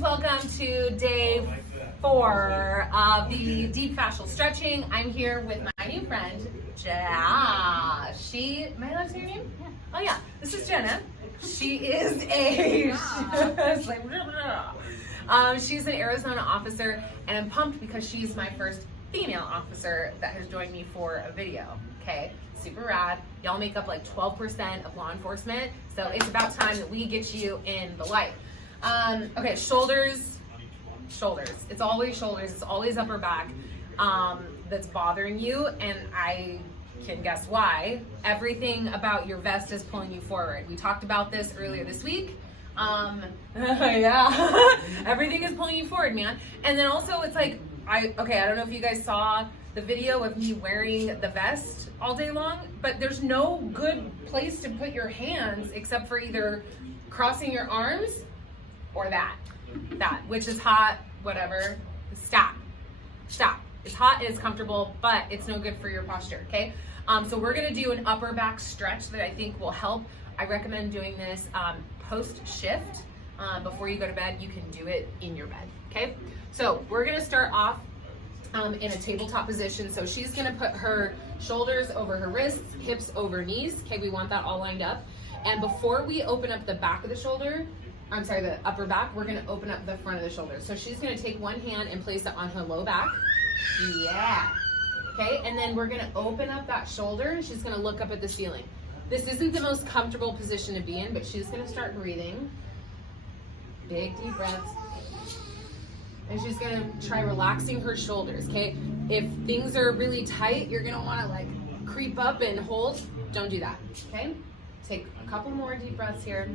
welcome to day 4 of the deep fascial stretching. I'm here with my new friend, Jenna. Am I allowed to say your name? Yeah. Oh yeah, this is Jenna. She is a, she's an Arizona officer, and I'm pumped because she's my first female officer that has joined me for a video, okay? Super rad. Y'all make up like 12% of law enforcement, so it's about time that we get you in the light. Okay, shoulders. It's always shoulders, it's always upper back that's bothering you, and I can guess why. Everything about your vest is pulling you forward. We talked about this earlier this week. Yeah, everything is pulling you forward, man. And then also it's like, I don't know if you guys saw the video of me wearing the vest all day long, but there's no good place to put your hands except for either crossing your arms or that, which is hot, whatever. Stop. It's hot and it's comfortable, but it's no good for your posture, okay? So we're gonna do an upper back stretch that I think will help. I recommend doing this post shift. Before you go to bed, you can do it in your bed, okay? So we're gonna start off in a tabletop position. So she's gonna put her shoulders over her wrists, hips over knees, okay? We want that all lined up. And before we open up the back of the shoulder, the upper back, we're gonna open up the front of the shoulder. So she's gonna take one hand and place it on her low back. Yeah. Okay, and then we're gonna open up that shoulder and she's gonna look up at the ceiling. This isn't the most comfortable position to be in, but she's gonna start breathing. Big deep breaths. And she's gonna try relaxing her shoulders, okay? If things are really tight, you're gonna wanna like creep up and hold. Don't do that, okay? Take a couple more deep breaths here.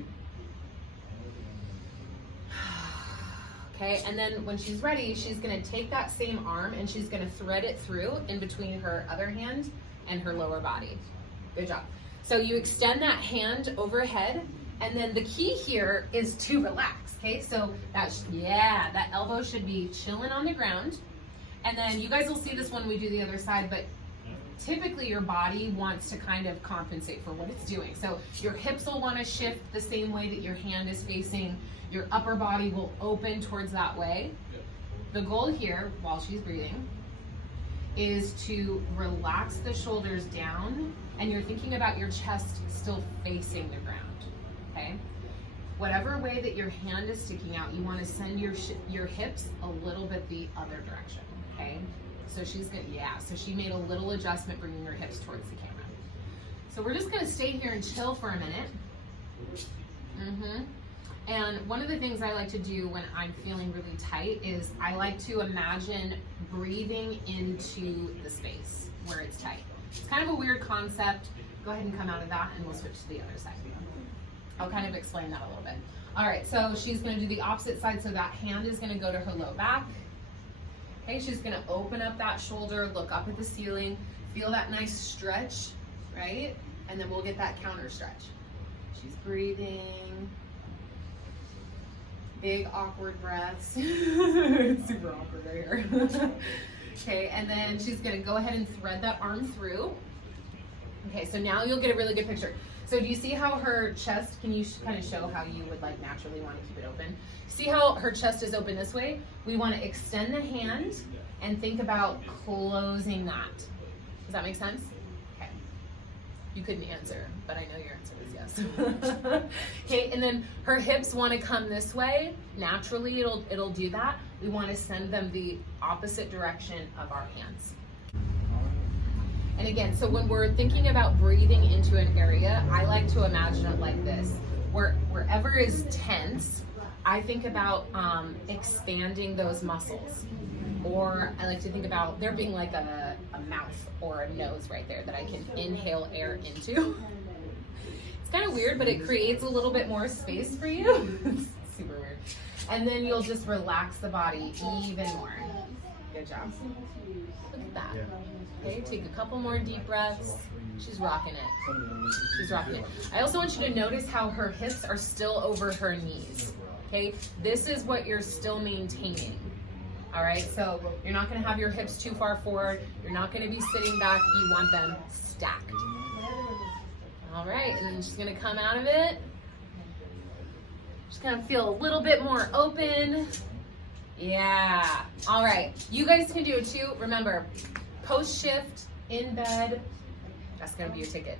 Okay, and then when she's ready, she's gonna take that same arm and she's gonna thread it through in between her other hand and her lower body. Good job. So you extend that hand overhead, and then the key here is to relax, okay? So that elbow should be chilling on the ground. And then you guys will see this when we do the other side, but typically your body wants to kind of compensate for what it's doing. So your hips will wanna shift the same way that your hand is facing. Your upper body will open towards that way. The goal here, while she's breathing, is to relax the shoulders down, and you're thinking about your chest still facing the ground, okay? Whatever way that your hand is sticking out, you want to send your hips a little bit the other direction, okay? So she's gonna, so she made a little adjustment bringing her hips towards the camera. So we're just gonna stay here and chill for a minute. And one of the things I like to do when I'm feeling really tight is I like to imagine breathing into the space where it's tight. It's kind of a weird concept. Go ahead and come out of that and we'll switch to the other side. I'll kind of explain that a little bit. All right, so she's gonna do the opposite side. So that hand is gonna go to her low back. Okay, she's gonna open up that shoulder, look up at the ceiling, feel that nice stretch, right? And then we'll get that counter stretch. She's breathing. Big awkward breaths. It's super awkward right here. Okay, and then she's gonna go ahead and thread that arm through. Okay, so now you'll get a really good picture. So do you see how her chest, can you kind of show how you would like naturally want to keep it open? See how her chest is open this way? We want to extend the hand and think about closing that. Does that make sense? Okay. You couldn't answer, but I know your answer is yes. Okay, and then her hips want to come this way. Naturally, it'll do that. We want to send them the opposite direction of our hands. And again, so when we're thinking about breathing into an area, I like to imagine it like this. Wherever is tense, I think about expanding those muscles. Or I like to think about there being like a mouth or a nose right there that I can inhale air into. It's kind of weird, but it creates a little bit more space for you. It's super weird. And then you'll just relax the body even more. Good job. Look at that. Okay, take a couple more deep breaths. She's rocking it. I also want you to notice how her hips are still over her knees. Okay, this is what you're still maintaining. All right, so you're not gonna have your hips too far forward. You're not gonna be sitting back. You want them stacked. All right, and then she's gonna come out of it. Just gonna feel a little bit more open. Yeah. All right. You guys can do it too. Remember, post shift in bed. That's gonna be your ticket.